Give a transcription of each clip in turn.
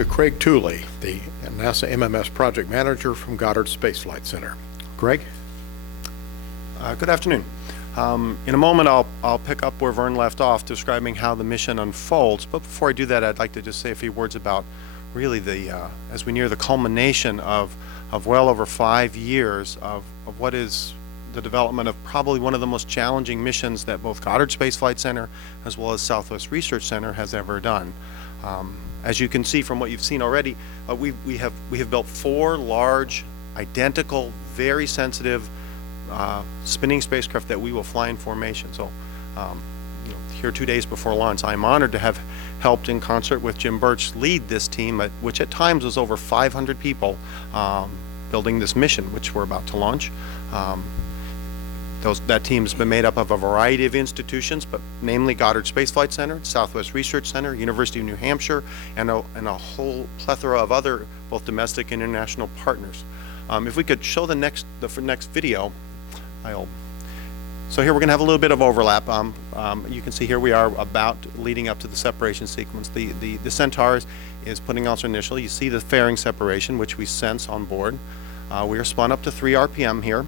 to Craig Tooley, the NASA MMS Project Manager from Goddard Space Flight Center. Greg? Good afternoon. In a moment I'll pick up where Vern left off, describing how the mission unfolds. But before I do that, I'd like to just say a few words about really as we near the culmination of well over 5 years of what is the development of probably one of the most challenging missions that both Goddard Space Flight Center as well as Southwest Research Center has ever done. As you can see from what you've seen already, we have built 4 large, identical, very sensitive spinning spacecraft that we will fly in formation. So here 2 days before launch, I'm honored to have helped in concert with Jim Birch lead this team, which at times was over 500 people building this mission, which we're about to launch. That team has been made up of a variety of institutions, but namely Goddard Space Flight Center, Southwest Research Center, University of New Hampshire, and a whole plethora of other both domestic and international partners. If we could show the next video, so here we're going to have a little bit of overlap. You can see here we are about leading up to the separation sequence. The Centaur is putting out our initial. You see the fairing separation, which we sense on board. We are spun up to 3 RPM here.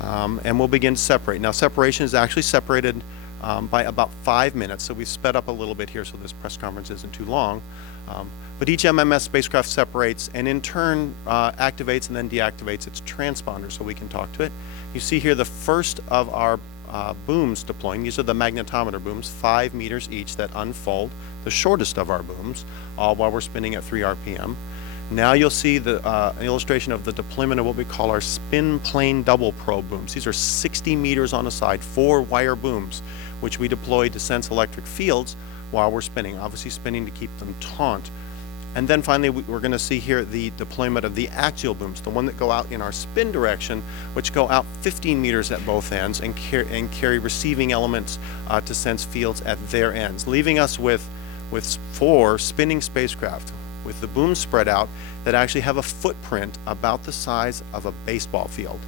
And we'll begin to separate. Now, separation is actually separated by about 5 minutes, so we've sped up a little bit here so this press conference isn't too long. But each MMS spacecraft separates and in turn activates and then deactivates its transponder so we can talk to it. You see here the first of our booms deploying. These are the magnetometer booms, 5 meters each, that unfold, the shortest of our booms, all while we're spinning at 3 RPM. Now you'll see an illustration of the deployment of what we call our spin plane double probe booms. These are 60 meters on a side, 4 wire booms, which we deploy to sense electric fields while we're spinning, obviously spinning to keep them taut. And then finally, we're going to see here the deployment of the axial booms, the one that go out in our spin direction, which go out 15 meters at both ends and carry receiving elements to sense fields at their ends, leaving us with 4 spinning spacecraft with the booms spread out that actually have a footprint about the size of a baseball field.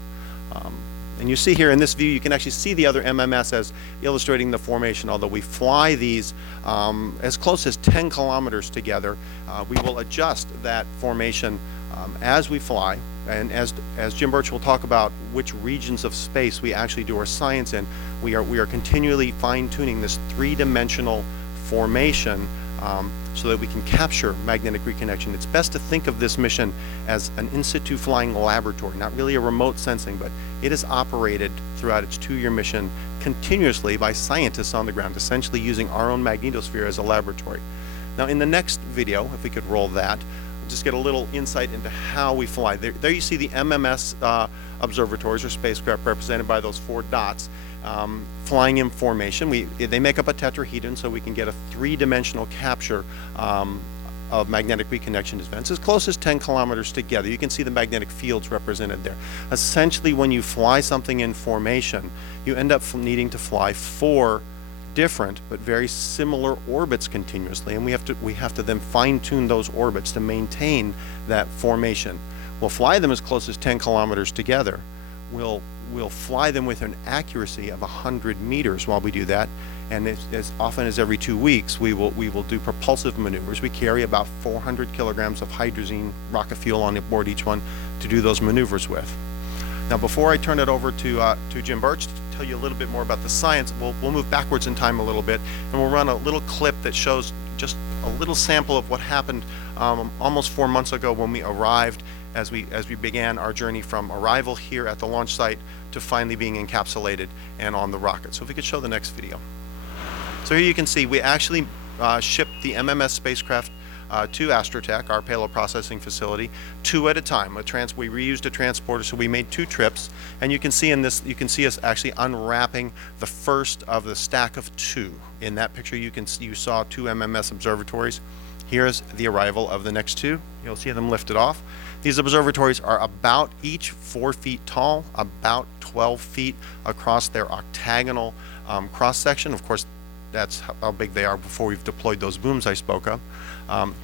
And you see here in this view, you can actually see the other MMS as illustrating the formation. Although we fly these as close as 10 kilometers together, we will adjust that formation as we fly. And as Jim Birch will talk about which regions of space we actually do our science in, we are continually fine-tuning this 3-dimensional formation so that we can capture magnetic reconnection. It's best to think of this mission as an in-situ flying laboratory, not really a remote sensing, but it is operated throughout its 2-year mission continuously by scientists on the ground, essentially using our own magnetosphere as a laboratory. Now in the next video, if we could roll that, we'll just get a little insight into how we fly. There you see the MMS observatories or spacecraft represented by those 4 dots. Flying in formation. They make up a tetrahedron, so we can get a 3-dimensional capture of magnetic reconnection events as close as 10 kilometers together. You can see the magnetic fields represented there. Essentially, when you fly something in formation, you end up needing to fly 4 different but very similar orbits continuously, and we have to then fine-tune those orbits to maintain that formation. We'll fly them as close as 10 kilometers together. We'll fly them with an accuracy of 100 meters while we do that, and as often as every 2 weeks we will do propulsive maneuvers. We carry about 400 kilograms of hydrazine rocket fuel on board each one to do those maneuvers with. Now before I turn it over to Jim Birch to tell you a little bit more about the science, we'll move backwards in time a little bit, and we'll run a little clip that shows just a little sample of what happened almost 4 months ago when we arrived, as we began our journey from arrival here at the launch site to finally being encapsulated and on the rocket. So if we could show the next video. So here you can see we actually shipped the MMS spacecraft to Astrotech, our payload processing facility, 2 at a time. We reused a transporter, so we made 2 trips. And you can see in this, you can see us actually unwrapping the first of the stack of 2. In that picture, you saw 2 MMS observatories. Here's the arrival of the next 2. You'll see them lifted off. These observatories are about each 4 feet tall, about 12 feet across their octagonal cross section. Of course, that's how big they are before we've deployed those booms I spoke of.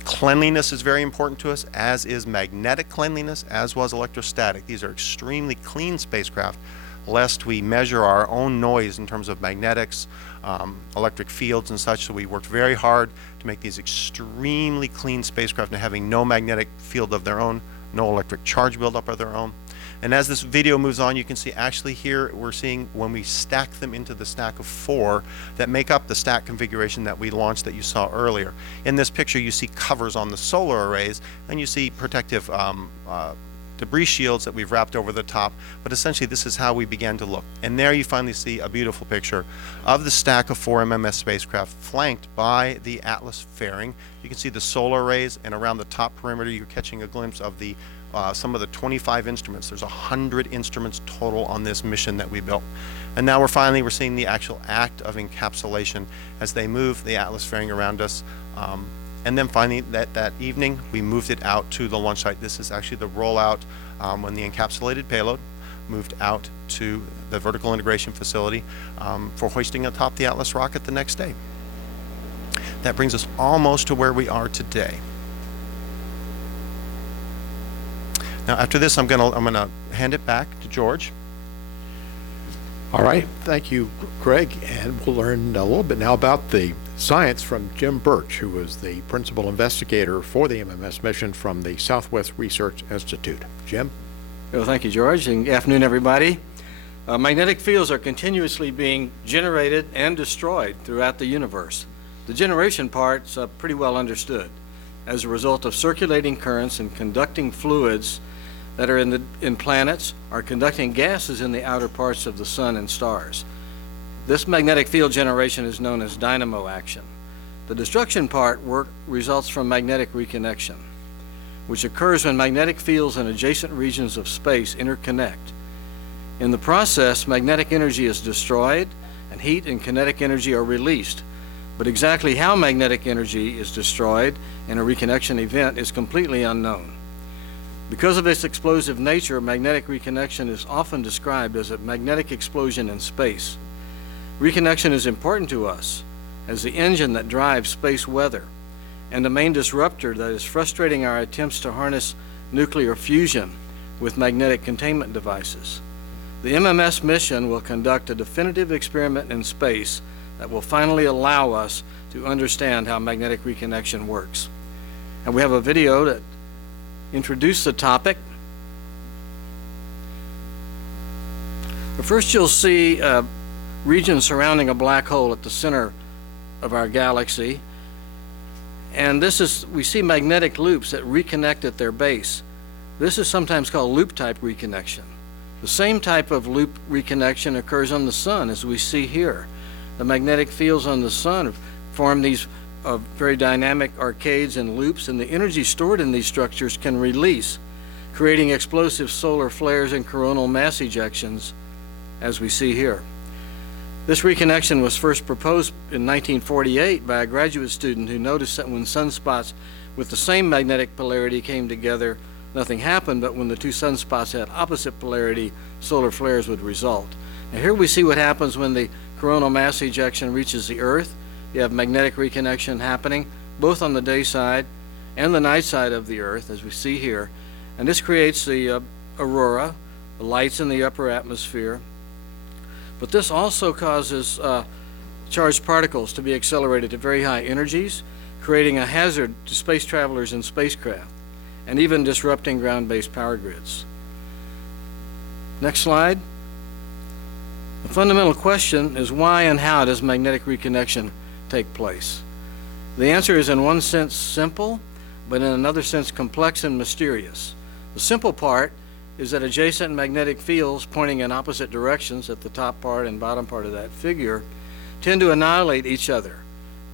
Cleanliness is very important to us, as is magnetic cleanliness, as was electrostatic. These are extremely clean spacecraft, lest we measure our own noise in terms of magnetics, electric fields and such. So we worked very hard to make these extremely clean spacecraft and having no magnetic field of their own, no electric charge buildup of their own. And as this video moves on, you can see actually here we're seeing when we stack them into the stack of 4 that make up the stack configuration that we launched that you saw earlier. In this picture you see covers on the solar arrays, and you see protective debris shields that we've wrapped over the top, but essentially this is how we began to look. And there you finally see a beautiful picture of the stack of 4 MMS spacecraft flanked by the Atlas fairing. You can see the solar arrays, and around the top perimeter you're catching a glimpse of the some of the 25 instruments. There's 100 instruments total on this mission that we built. And now we're seeing the actual act of encapsulation as they move the Atlas fairing around us. And then finally, that evening, we moved it out to the launch site. This is actually the rollout when the encapsulated payload moved out to the vertical integration facility for hoisting atop the Atlas rocket the next day. That brings us almost to where we are today. Now, after this, I'm gonna hand it back to George. All right, thank you, Greg, and we'll learn a little bit now about the science from Jim Birch, who was the principal investigator for the MMS mission from the Southwest Research Institute. Jim? Well, thank you, George, and good afternoon, everybody. Magnetic fields are continuously being generated and destroyed throughout the universe. The generation part's pretty well understood as a result of circulating currents and conducting fluids that are in planets or conducting gases in the outer parts of the sun and stars. This magnetic field generation is known as dynamo action. The destruction part results from magnetic reconnection, which occurs when magnetic fields in adjacent regions of space interconnect. In the process, magnetic energy is destroyed and heat and kinetic energy are released. But exactly how magnetic energy is destroyed in a reconnection event is completely unknown. Because of its explosive nature, magnetic reconnection is often described as a magnetic explosion in space. Reconnection is important to us as the engine that drives space weather and the main disruptor that is frustrating our attempts to harness nuclear fusion with magnetic containment devices. The MMS mission will conduct a definitive experiment in space that will finally allow us to understand how magnetic reconnection works. And we have a video that introduces the topic. But first you'll see a region surrounding a black hole at the center of our galaxy. And we see magnetic loops that reconnect at their base. This is sometimes called loop-type reconnection. The same type of loop reconnection occurs on the sun, as we see here. The magnetic fields on the sun form these very dynamic arcades and loops, and the energy stored in these structures can release, creating explosive solar flares and coronal mass ejections, as we see here. This reconnection was first proposed in 1948 by a graduate student who noticed that when sunspots with the same magnetic polarity came together, nothing happened, but when the two sunspots had opposite polarity, solar flares would result. Now here we see what happens when the coronal mass ejection reaches the Earth. You have magnetic reconnection happening both on the day side and the night side of the Earth, as we see here. And this creates the aurora, the lights in the upper atmosphere. But this also causes charged particles to be accelerated to very high energies, creating a hazard to space travelers and spacecraft, and even disrupting ground-based power grids. Next slide. The fundamental question is why and how does magnetic reconnection take place? The answer is in one sense simple, but in another sense complex and mysterious. The simple part is that adjacent magnetic fields pointing in opposite directions at the top part and bottom part of that figure tend to annihilate each other,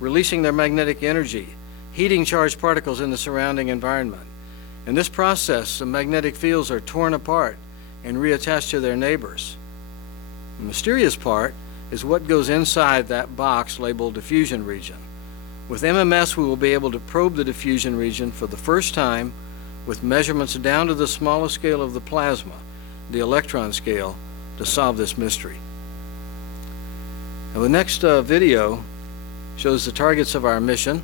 releasing their magnetic energy, heating charged particles in the surrounding environment. In this process, the magnetic fields are torn apart and reattached to their neighbors. The mysterious part is what goes inside that box labeled diffusion region. With MMS, we will be able to probe the diffusion region for the first time with measurements down to the smallest scale of the plasma, the electron scale, to solve this mystery. Now, the next video shows the targets of our mission.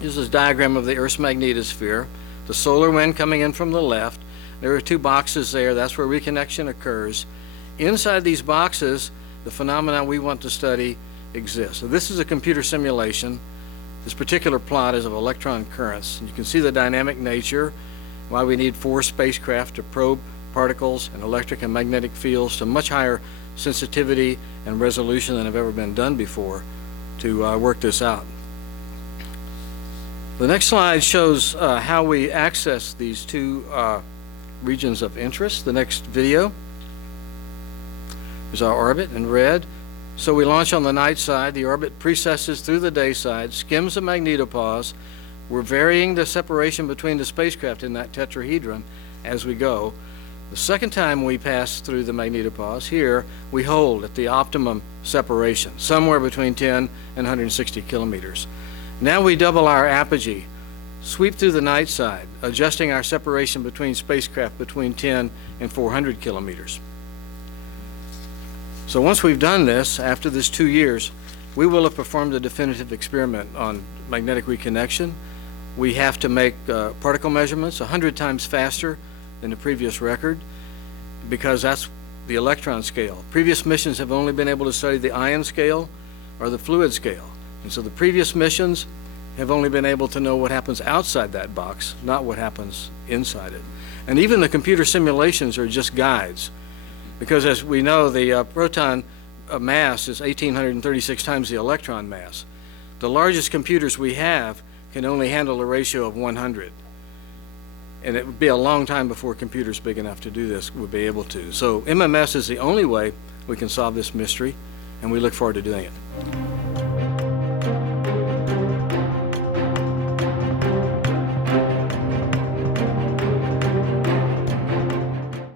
This is a diagram of the Earth's magnetosphere, the solar wind coming in from the left. There are two boxes there. That's where reconnection occurs. Inside these boxes, the phenomena we want to study exist. So this is a computer simulation. This particular plot is of electron currents. And you can see the dynamic nature, why we need 4 spacecraft to probe particles and electric and magnetic fields to much higher sensitivity and resolution than have ever been done before to work this out. The next slide shows how we access these 2 regions of interest. The next video is our orbit in red. So we launch on the night side. The orbit precesses through the day side, skims the magnetopause. We're varying the separation between the spacecraft in that tetrahedron as we go. The second time we pass through the magnetopause, here we hold at the optimum separation, somewhere between 10 and 160 kilometers. Now we double our apogee, sweep through the night side, adjusting our separation between spacecraft between 10 and 400 kilometers. So once we've done this, after this 2 years, we will have performed a definitive experiment on magnetic reconnection. We have to make particle measurements 100 times faster than the previous record, because that's the electron scale. Previous missions have only been able to study the ion scale or the fluid scale. And so the previous missions have only been able to know what happens outside that box, not what happens inside it. And even the computer simulations are just guides, because as we know, the proton mass is 1,836 times the electron mass. The largest computers we have can only handle a ratio of 100. And it would be a long time before computers big enough to do this would be able to. So MMS is the only way we can solve this mystery, and we look forward to doing it.